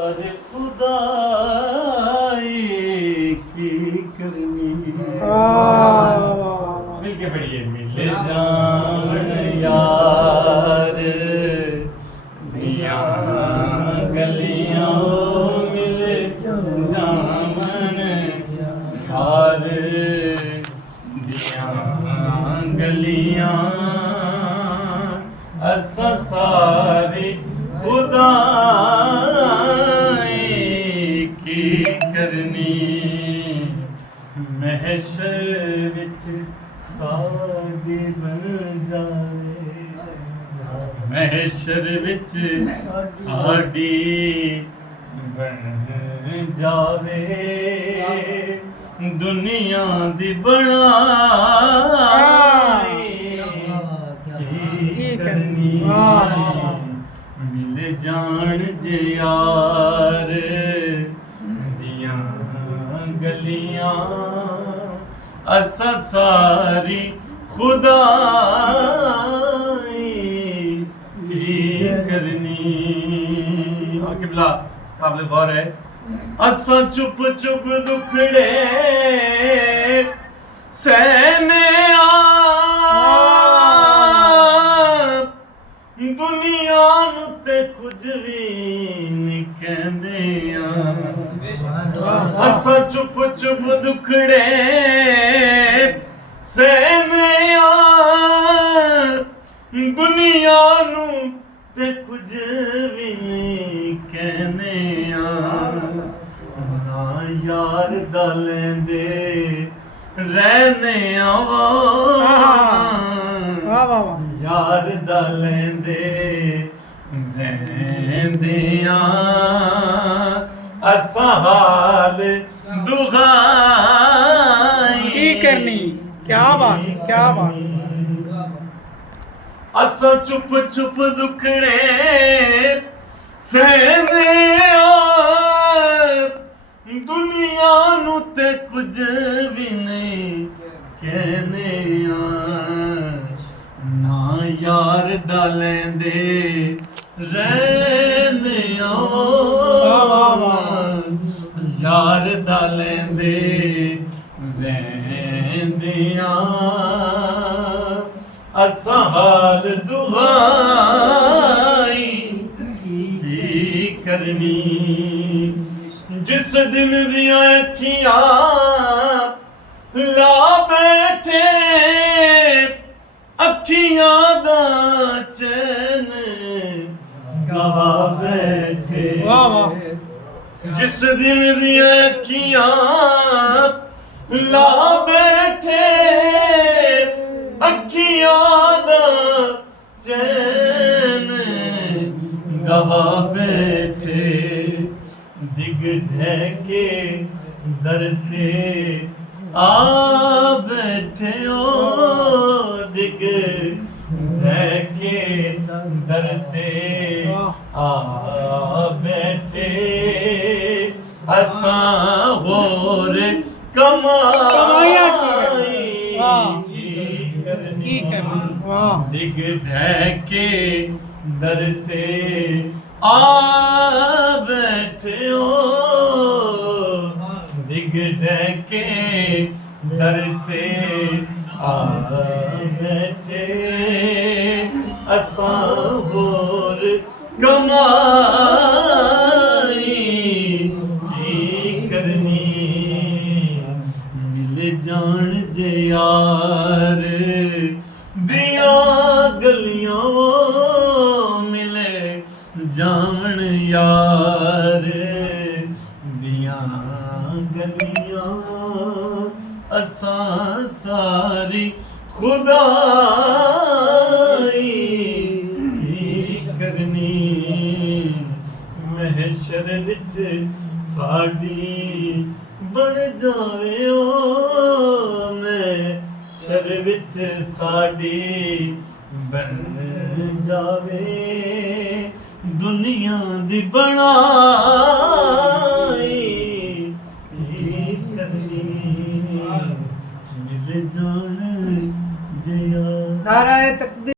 अरे खुदाई की करनी मिलके पढ़िए। मिल जान यार दिया गलियां मिल जामन यार दिया गलियां असा सारी खुदाई की करनी महशर विच साडी बन जाए महशर विच साडी बन जावे दुनिया दी बनाई की करनी मिल जान जे यार दिया गलियां असा सारी खुदाई की करनी। किबला काबिल गौर है। असा चुप चुप दुखड़े सहने दुनिया नू ते कुछ भी नहीं कहंदे असा चुप चुप दुखड़े सहने दुनिया नू ते कुछ भी नहीं कहने ना यार दा लेंदे रहने यार दा लेंदे रहंदियां असा हाल दुहाई की करनी। क्या बात है, क्या बात। असा चुप चुप दुखड़े सहने दुनिया नू ते कुछ भी नहीं कहने ना यार दा लेंदे रहने यार दा लेंदे रहंदियां असा हाल दुहाई की करनी। जिस दिल दिया अखियां ला बैठे अखियां दा चैन गवा बैठे जिस दिल दिया अखियां ला बैठे अखियां दा चैन गवा बैठे दिग ढहके दरते आ बैठे ओ दिग ढहके दरते आ बैठे असा होर कमाया की करनी दिग ढहके दरते आ बैठे ओ दिग ढहके दरते आ बैठे असा होर कमाई की करनी मिल जान जे यार दिया गलियां मिले जावन यार दिया गलियां असा सारी खुदाई की करनी महशर विच साडी बन जावे ओ महशर विच साडी बन जावे दुनिया दी बना